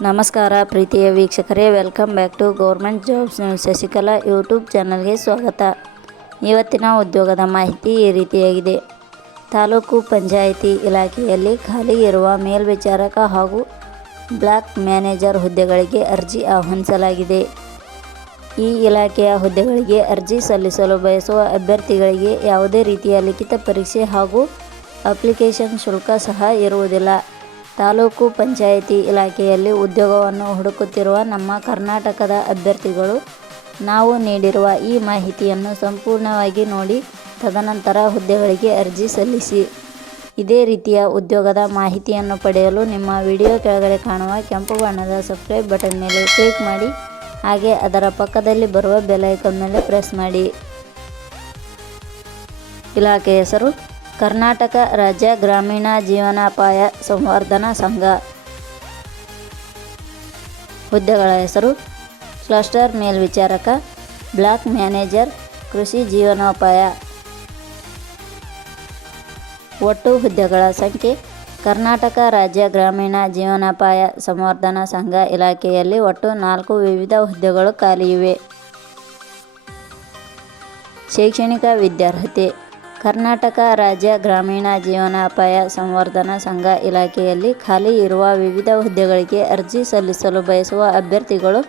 ನಮಸ್ಕಾರ ಪ್ರೀತಿಯ ವೀಕ್ಷಕರೇ welcome back to government jobs Shashikala YouTube ಚಾನಲ್ಗೆ ಸ್ವಾಗತ. ಇವತ್ತಿನ ಉದ್ಯೋಗದ ಮಾಹಿತಿ ಈ ರೀತಿಯಾಗಿದೆ. ತಾಲೂಕು ಪಂಚಾಯಿತಿ ಇಲಾಖೆಯಲ್ಲಿ ಖಾಲಿ ಇರುವ ಮೇಲ್ವಿಚಾರಕ ಹಾಗೂ ಬ್ಲಾಕ್ ಮ್ಯಾನೇಜರ್ ಹುದ್ದೆಗಳಿಗೆ ಅರ್ಜಿ ಆಹ್ವಾನಿಸಲಾಗಿದೆ. ಈ ಇಲಾಖೆಯ ಹುದ್ದೆಗಳಿಗೆ ಅರ್ಜಿ ಸಲ್ಲಿಸಲು ಬಯಸುವ ಅಭ್ಯರ್ಥಿಗಳಿಗೆ ಯಾವುದೇ ರೀತಿಯ ಲಿಖಿತ ಪರೀಕ್ಷೆ ಹಾಗೂ ಅಪ್ಲಿಕೇಶನ್ ಶುಲ್ಕ ಸಹ ಇರುವುದಿಲ್ಲ. ತಾಲೂಕು ಪಂಚಾಯಿತಿ ಇಲಾಖೆಯಲ್ಲಿ ಉದ್ಯೋಗವನ್ನು ಹುಡುಕುತ್ತಿರುವ ನಮ್ಮ ಕರ್ನಾಟಕದ ಅಭ್ಯರ್ಥಿಗಳು, ನಾವು ನೀಡಿರುವ ಈ ಮಾಹಿತಿಯನ್ನು ಸಂಪೂರ್ಣವಾಗಿ ನೋಡಿ, ತದನಂತರ ಹುದ್ದೆಗಳಿಗೆ ಅರ್ಜಿ ಸಲ್ಲಿಸಿ. ಇದೇ ರೀತಿಯ ಉದ್ಯೋಗದ ಮಾಹಿತಿಯನ್ನು ಪಡೆಯಲು ನಿಮ್ಮ ವಿಡಿಯೋ ಕೆಳಗಡೆ ಕಾಣುವ ಕೆಂಪು ಬಣ್ಣದ ಸಬ್ಸ್ಕ್ರೈಬ್ ಬಟನ್ ಮೇಲೆ ಕ್ಲಿಕ್ ಮಾಡಿ, ಹಾಗೆ ಅದರ ಪಕ್ಕದಲ್ಲಿ ಬರುವ ಬೆಲ್ ಐಕಾನ್ ಮೇಲೆ ಪ್ರೆಸ್ ಮಾಡಿ. ಇಲಾಖೆ ಹೆಸರು ಕರ್ನಾಟಕ ರಾಜ್ಯ ಗ್ರಾಮೀಣ ಜೀವನೋಪಾಯ ಸಂವರ್ಧನಾ ಸಂಘ. ಹುದ್ದೆಗಳ ಹೆಸರು ಕ್ಲಸ್ಟರ್ ಮೇಲ್ವಿಚಾರಕ, ಬ್ಲಾಕ್ ಮ್ಯಾನೇಜರ್, ಕೃಷಿ ಜೀವನೋಪಾಯ. ಒಟ್ಟು ಹುದ್ದೆಗಳ ಸಂಖ್ಯೆ ಕರ್ನಾಟಕ ರಾಜ್ಯ ಗ್ರಾಮೀಣ ಜೀವನೋಪಾಯ ಸಂವರ್ಧನಾ ಸಂಘ ಇಲಾಖೆಯಲ್ಲಿ ಒಟ್ಟು ನಾಲ್ಕು ವಿವಿಧ ಹುದ್ದೆಗಳು ಖಾಲಿ ಇವೆ. ಶೈಕ್ಷಣಿಕ ವಿದ್ಯಾರ್ಹತೆ ಕರ್ನಾಟಕ ರಾಜ್ಯ ಗ್ರಾಮೀಣ ಜೀವನೋಪಾಯ ಸಂವರ್ಧನಾ ಸಂಘ ಇಲಾಖೆಯಲ್ಲಿ ಖಾಲಿ ಇರುವ ವಿವಿಧ ಹುದ್ದೆಗಳಿಗೆ ಅರ್ಜಿ ಸಲ್ಲಿಸಲು ಬಯಸುವ ಅಭ್ಯರ್ಥಿಗಳು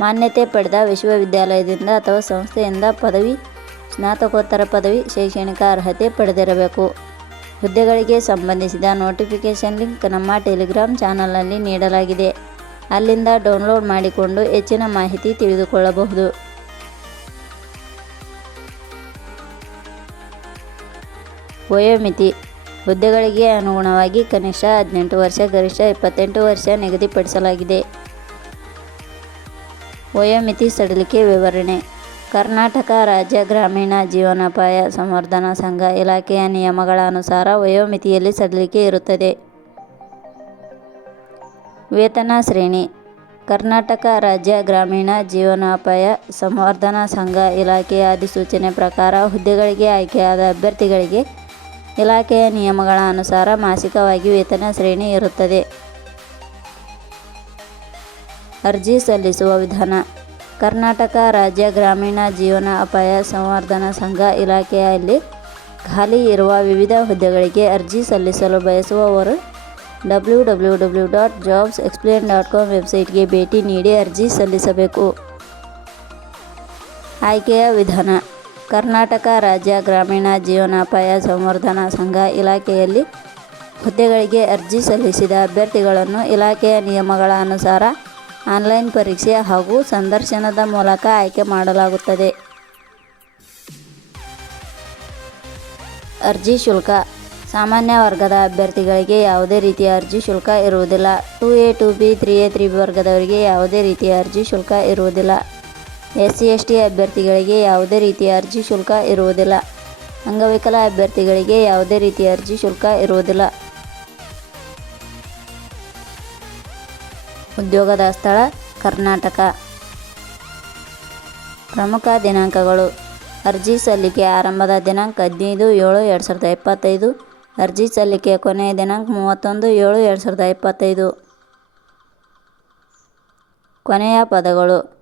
ಮಾನ್ಯತೆ ಪಡೆದ ವಿಶ್ವವಿದ್ಯಾಲಯದಿಂದ ಅಥವಾ ಸಂಸ್ಥೆಯಿಂದ ಪದವಿ, ಸ್ನಾತಕೋತ್ತರ ಪದವಿ, ಶೈಕ್ಷಣಿಕ ಅರ್ಹತೆ ಪಡೆದಿರಬೇಕು. ಹುದ್ದೆಗಳಿಗೆ ಸಂಬಂಧಿಸಿದ ನೋಟಿಫಿಕೇಷನ್ ಲಿಂಕ್ ನಮ್ಮ ಟೆಲಿಗ್ರಾಮ್ ಚಾನಲ್ನಲ್ಲಿ ನೀಡಲಾಗಿದೆ. ಅಲ್ಲಿಂದ ಡೌನ್ಲೋಡ್ ಮಾಡಿಕೊಂಡು ಹೆಚ್ಚಿನ ಮಾಹಿತಿ ತಿಳಿದುಕೊಳ್ಳಬಹುದು. ವಯೋಮಿತಿ ಹುದ್ದೆಗಳಿಗೆ ಅನುಗುಣವಾಗಿ ಕನಿಷ್ಠ ಹದಿನೆಂಟು ವರ್ಷ, ಗರಿಷ್ಠ ಇಪ್ಪತ್ತೆಂಟು ವರ್ಷ ನಿಗದಿಪಡಿಸಲಾಗಿದೆ. ವಯೋಮಿತಿ ಸಡಿಲಿಕೆ ವಿವರಣೆ. ಕರ್ನಾಟಕ ರಾಜ್ಯ ಗ್ರಾಮೀಣ ಜೀವನೋಪಾಯ ಸಂವರ್ಧನಾ ಸಂಘ ಇಲಾಖೆಯ ನಿಯಮಗಳ ಅನುಸಾರ ವಯೋಮಿತಿಯಲ್ಲಿ ಸಡಿಲಿಕೆ ಇರುತ್ತದೆ. ವೇತನ ಶ್ರೇಣಿ. ಕರ್ನಾಟಕ ರಾಜ್ಯ ಗ್ರಾಮೀಣ ಜೀವನೋಪಾಯ ಸಂವರ್ಧನಾ ಸಂಘ ಇಲಾಖೆಯ ಅಧಿಸೂಚನೆ ಪ್ರಕಾರ ಹುದ್ದೆಗಳಿಗೆ ಆಯ್ಕೆಯಾದ ಅಭ್ಯರ್ಥಿಗಳಿಗೆ ಇಲಾಖೆಯ ನಿಯಮಗಳ ಅನುಸಾರ ಮಾಸಿಕವಾಗಿ ವೇತನ ಶ್ರೇಣಿ ಇರುತ್ತದೆ. ಅರ್ಜಿ ಸಲ್ಲಿಸುವ ವಿಧಾನ. ಕರ್ನಾಟಕ ರಾಜ್ಯ ಗ್ರಾಮೀಣ ಜೀವನ ಅಪಾಯ ಸಂವರ್ಧನಾ ಸಂಘ ಇಲಾಖೆಯಲ್ಲಿ ಖಾಲಿ ಇರುವ ವಿವಿಧ ಹುದ್ದೆಗಳಿಗೆ ಅರ್ಜಿ ಸಲ್ಲಿಸಲು ಬಯಸುವವರು W W W dot jobs explain dot com ವೆಬ್ಸೈಟ್ಗೆ ಭೇಟಿ ನೀಡಿ ಅರ್ಜಿ ಸಲ್ಲಿಸಬೇಕು. ಆಯ್ಕೆಯ ವಿಧಾನ. ಕರ್ನಾಟಕ ರಾಜ್ಯ ಗ್ರಾಮೀಣ ಜೀವನೋಪಾಯ ಸಂವರ್ಧನಾ ಸಂಘ ಇಲಾಖೆಯಲ್ಲಿ ಹುದ್ದೆಗಳಿಗೆ ಅರ್ಜಿ ಸಲ್ಲಿಸಿದ ಅಭ್ಯರ್ಥಿಗಳನ್ನು ಇಲಾಖೆಯ ನಿಯಮಗಳ ಅನುಸಾರ ಆನ್ಲೈನ್ ಪರೀಕ್ಷೆ ಹಾಗೂ ಸಂದರ್ಶನದ ಮೂಲಕ ಆಯ್ಕೆ ಮಾಡಲಾಗುತ್ತದೆ. ಅರ್ಜಿ ಶುಲ್ಕ. ಸಾಮಾನ್ಯ ವರ್ಗದ ಅಭ್ಯರ್ಥಿಗಳಿಗೆ ಯಾವುದೇ ರೀತಿಯ ಅರ್ಜಿ ಶುಲ್ಕ ಇರುವುದಿಲ್ಲ. Two A two B, three A, three B ವರ್ಗದವರಿಗೆ ಯಾವುದೇ ರೀತಿಯ ಅರ್ಜಿ ಶುಲ್ಕ ಇರುವುದಿಲ್ಲ. ಎಸ್ ಸಿ ಎಸ್ ಟಿ ಅಭ್ಯರ್ಥಿಗಳಿಗೆ ಯಾವುದೇ ರೀತಿಯ ಅರ್ಜಿ ಶುಲ್ಕ ಇರುವುದಿಲ್ಲ. ಅಂಗವಿಕಲ ಅಭ್ಯರ್ಥಿಗಳಿಗೆ ಯಾವುದೇ ರೀತಿಯ ಅರ್ಜಿ ಶುಲ್ಕ ಇರುವುದಿಲ್ಲ. ಉದ್ಯೋಗದ ಸ್ಥಳ ಕರ್ನಾಟಕ. ಪ್ರಮುಖ ದಿನಾಂಕಗಳು. ಅರ್ಜಿ ಸಲ್ಲಿಕೆ ಆರಂಭದ ದಿನಾಂಕ ಹದಿನೈದು ಏಳು ಎರಡು ಸಾವಿರದ ಇಪ್ಪತ್ತೈದು. ಅರ್ಜಿ ಸಲ್ಲಿಕೆ ಕೊನೆಯ ದಿನಾಂಕ ಮೂವತ್ತೊಂದು ಏಳು ಎರಡು ಸಾವಿರದ ಇಪ್ಪತ್ತೈದು. ಕೊನೆಯ ಪದಗಳು.